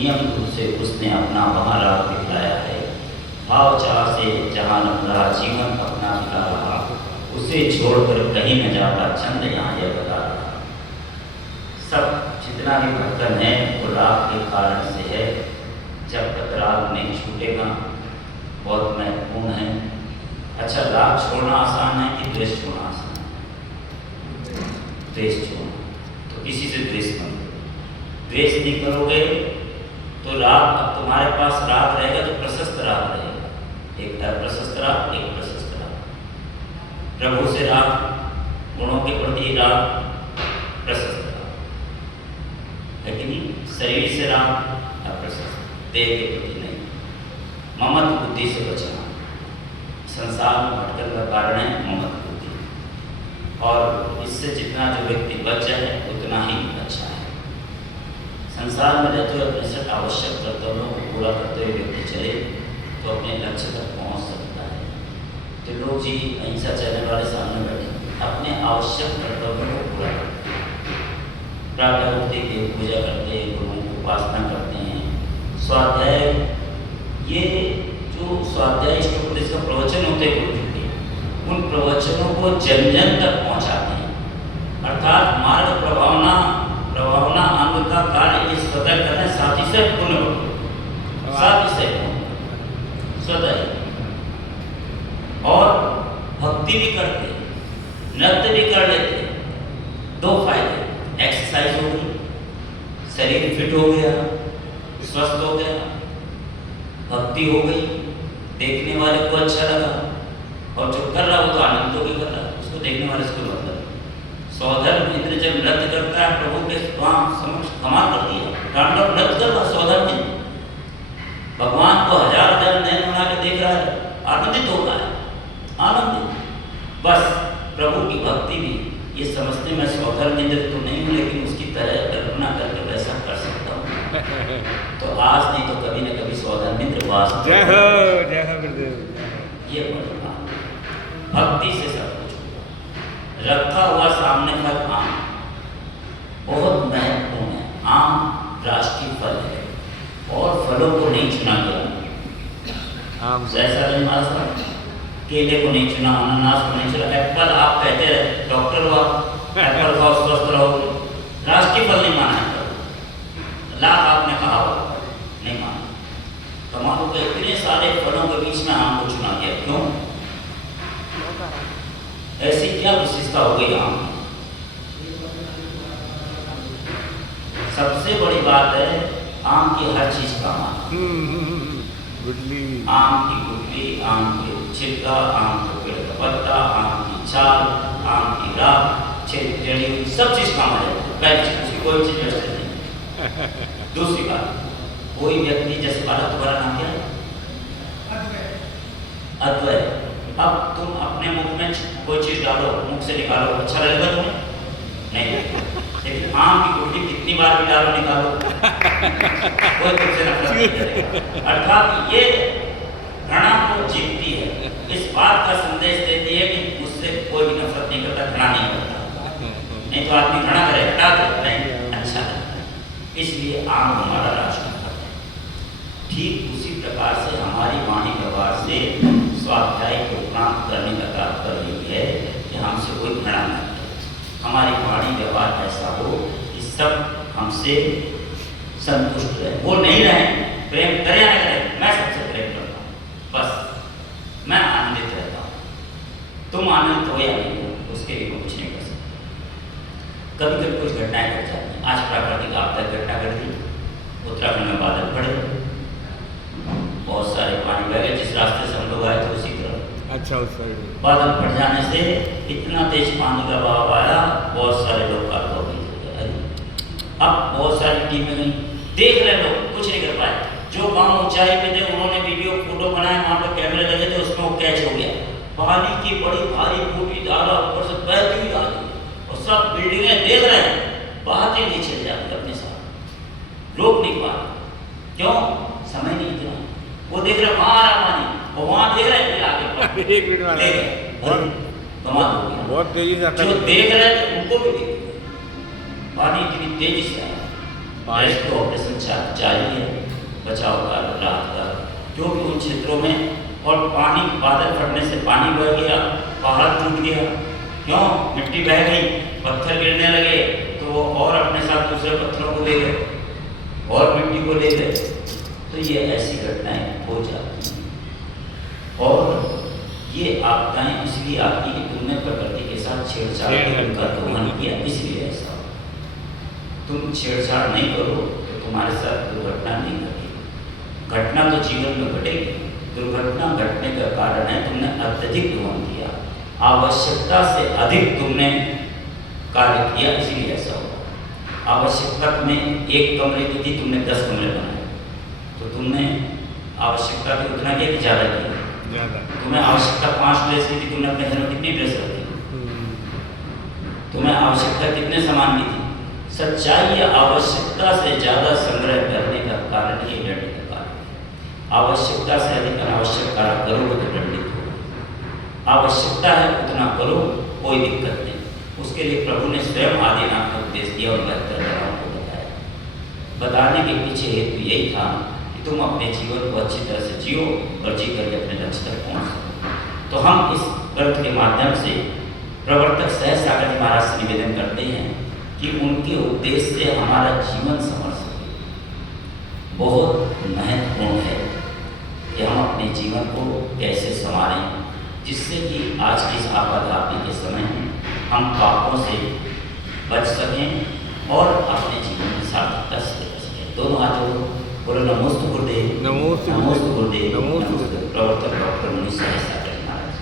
नियम रूप से उसने अपना वहाँ राग दिखलाया है। भाव चाह से जहाँ न रहा जीवन अपना बिता रहा, उसे छोड़कर कहीं न जाता चंद यहाँ यह बता रहा। सब जितना भी भटकन है वो राग के कारण से है। जब तक राग नहीं छूटेगा, बहुत महत्वपूर्ण है। अच्छा, राग छोड़ना आसान है कि द्वेष छोड़ना आसान है? द्वेष छोड़ना, तो किसी से द्वेष मत करो। द्वेष नहीं करोगे तो राग, अब तुम्हारे पास राग रहेगा तो प्रशस्त राग रहेगा। एक है प्रशस्त राग, एक प्रशस्त राग। प्रभु से राग, गुणों के प्रति राग, प्रशस्त राग है कि नहीं? शरीर से राग, अप्रशस्त, देह के प्रति नहीं। ममत्व बुद्धि से बचना, संसार में भटकन का कारण है ममत्व बुद्धि, और इससे जितना जो व्यक्ति बच जाए उतना ही अच्छा है। संसार में रहते हुए अपने सब आवश्यक कर्तव्यों को पूरा करते हुए व्यक्ति चले तो अपने लक्ष्य तक पहुंच सकता है। तो लोग जी अहिंसा चैनल वाले सामने बैठे अपने आवश्यक कर्तव्यों को पूरा करते हैं। प्रातः उठते देव पूजा करते हैं, गुरुओं की उपासना करते हैं, स्वाध्याय, ये जो स्वाध्याय इष्टोपदेश का प्रवचन होते हैं गुरु जी के, उन प्रवचनों को जन जन तक पहुंचाते हैं। अर्थात मार्ग प्रभावना अंग का कार्य इस स्वतः करना, साथ ही से पुण्य, साथ ही से स्वतः ही, और भक्ति भी करते, नृत्य भी कर लेते। दो फायदे, एक्सरसाइज हो गई, शरीर फिट हो गया, स्वस्थ हो गया, भक्ति हो गई, देखने वाले को अच्छा लगा, और जो कर रहा वो तो आनंद तो भी कर रहा, उसको देखने वाले से कोई मतलब। सौधर्म इंद्र जब नृत्य करता है प्रभु के समक्ष कमाल कर दिया, तांडव नृत्य कर रहा सौधर्म इंद्र, भगवान को हजार हजार नयन बना के देख रहा है, आनंदित हो रहा है, आनंदित। बस प्रभु की भक्ति भी ये समझते मैं सौधर्म इंद्र तो नहीं हूँ, लेकिन उसकी तरह कल्पना करके वैसा कर सकता हूँ। तो आज नहीं तो कभी न कभी सौधर्म इंद्र वास। जय हो गुरुदेव। ये बड़ा भक्ति से सब कुछ रखा हुआ सामने फल आम बहुत महत्वपूर्ण है। आम राष्ट्रीय फल है और फलों को नहीं चुना गया। आम जैसा नहीं मारा, केले को नहीं चुना, अनानास को नहीं चुना, एप्पल आप कहते रहे डॉक्टर हो आप, एप्पल खाओ स्वस्थ रहोगे, राष्ट्रीय फल नहीं माना है। लाख आपने कहा हो, नहीं माना। कमाल के इतने सारे फलों के बीच में आम को चुना गया, क्यों? ऐसी क्या विशेषता हो गई आम की? सबसे बड़ी बात है आम की हर चीज का आम, गुठली, आम की गुठली, आम के छिलका, आम के पेड़ का पत्ता, आम की छाल, आम की राख, जड़ी, सब चीज काम आ जाती है। पहली चीज, कोई चीज व्यवस्थित नहीं। दूसरी बात, कोई व्यक्ति जैसे बालक, तुम्हारा नाम क्या है? अद्वय। अब तुम अपने मुख में कोई चीज डालो, मुख से निकालो, अच्छा लगेगा तुम्हें? नहीं। लेकिन आम की गुठली कितनी बार भी डालो निकालो, कोई तुमसे नफरत नहीं करेगा। अर्थात ये घृणा को जीतती है, इस बात का संदेश देती है कि मुझसे कोई भी नफरत नहीं करता, घृणा नहीं करता। नहीं तो आदमी घृणा करे, हटा दे, नहीं अच्छा लगता है। इसलिए आम हमारा राष्ट्रीय फल है। ठीक उसी प्रकार से हमारी वाणी व्यवहार से स्वाध्याय को प्राप्त करने का तात्पर्य ये है कि हमसे कोई घृणा न करे। हमारी वाणी व्यवहार ऐसा हो कि सब हमसे संतुष्ट रहे, वो नहीं रहे, प्रेम करे या न करे, मैं सबसे प्रेम करता हूँ, बस मैं आनंदित रहता हूँ। तुम आनंदित हो या नहीं हो, उसके लिए कुछ नहीं कर सकते। कभी कभी कुछ घटनाएं घट जाती हैं। आज प्राकृतिक आपदा घटना घटी, उत्तराखंड में बादल पड़े, बहुत सारे पानी बह गए, जिस रास्ते से हम लोग आए थे उसी तरफ। अच्छा, उस साइड बादल फट जाने से इतना तेज पानी का बहाव आया, बहुत सारे लोग का हो गई। अब बहुत सारी टीमें गई, देख रहे लोग, कुछ नहीं कर पाए। जो गांव ऊंचाई पे थे उन्होंने वीडियो फोटो बनाए, वहाँ पे कैमरे लगे थे, उसमें वो कैच हो गया। पानी की बड़ी भारी बूटी धारा ऊपर से बहती हुई आ गई, और सब बिल्डिंगें देख रहे हैं, बहाती नहीं चल जाती अपने साथ, रोक नहीं पा। क्यों? समय नहीं इतना। वो देख रहे वहाँ आ रहा पानी, और वहाँ देख रहे हैं आगे एक मिनट कमाल हो गया। बहुत तेजी से जो देख रहे थे उनको भी देख, पानी इतनी तेजी से आया, रेस्क्यू ऑपरेशन जारी है, बचाव कार्य राहत कार्य, क्योंकि उन क्षेत्रों में और पानी बादल फटने से पानी बह गया, पहाड़ टूट गया, क्यों मिट्टी बह गई, पत्थर गिरने लगे, तो वो और अपने साथ दूसरे पत्थरों को ले गए और मिट्टी को ले गए। तो ये ऐसी घटनाएं हो जाती हैं। और ये आपदाएं इसलिए आती कि तुमने प्रकृति के साथ छेड़छाड़ का दोहन किया, इसलिए ऐसा हो। तुम छेड़छाड़ नहीं करो तो तुम्हारे साथ दुर्घटना नहीं घटेगी। घटना तो जीवन में घटेगी, दुर्घटना घटने का कारण है तुमने अत्यधिक दोहन किया, आवश्यकता से अधिक तुमने कार्य किया, इसलिए ऐसा हुआ। आवश्यकता में एक कमरे की थी, तुमने 10 कमरे बनाए, तो तुमने आवश्यकता की उतना किया कि ज़्यादा किया। तुम्हें आवश्यकता 5 ड्रेस की थी, तुमने अपने घर में कितनी ड्रेस रखी? तुम्हें आवश्यकता कितने सामान की थी? सच्चाई या आवश्यकता से ज़्यादा संग्रह करने का कारण ये दंड का कारण। आवश्यकता से अधिक अनावश्यक कार्य करोगे तो दंडित हो। आवश्यकता है उतना करो, कोई दिक्कत नहीं। उसके लिए प्रभु ने स्वयं आदिनाथ को उपदेश दिया और 72 ग्रहों को बताया। बताने के पीछे हेतु यही था कि तुम अपने जीवन को अच्छी तरह से जियो और जी करके अपने लक्ष्य तक पहुँच सको। तो हम इस ग्रंथ के माध्यम से प्रवर्तक सहज सागर जी महाराज से निवेदन करते हैं कि उनके उद्देश्य से हमारा जीवन संवर सके। बहुत महत्वपूर्ण है कि हम अपने जीवन को कैसे संवारें, जिससे कि आज की इस आपाधापी के समय में हम पापों से बच सकें और अपने जीवन में सार्थकता से रह सकें। दोनों हाथों बोलो नमोस्तु गुरुदेव, नमोस्तु नमोस्तु गुरुदेव, नमोस्तु नमोस्तु प्रवर्तक डॉक्टर मुनि सहज।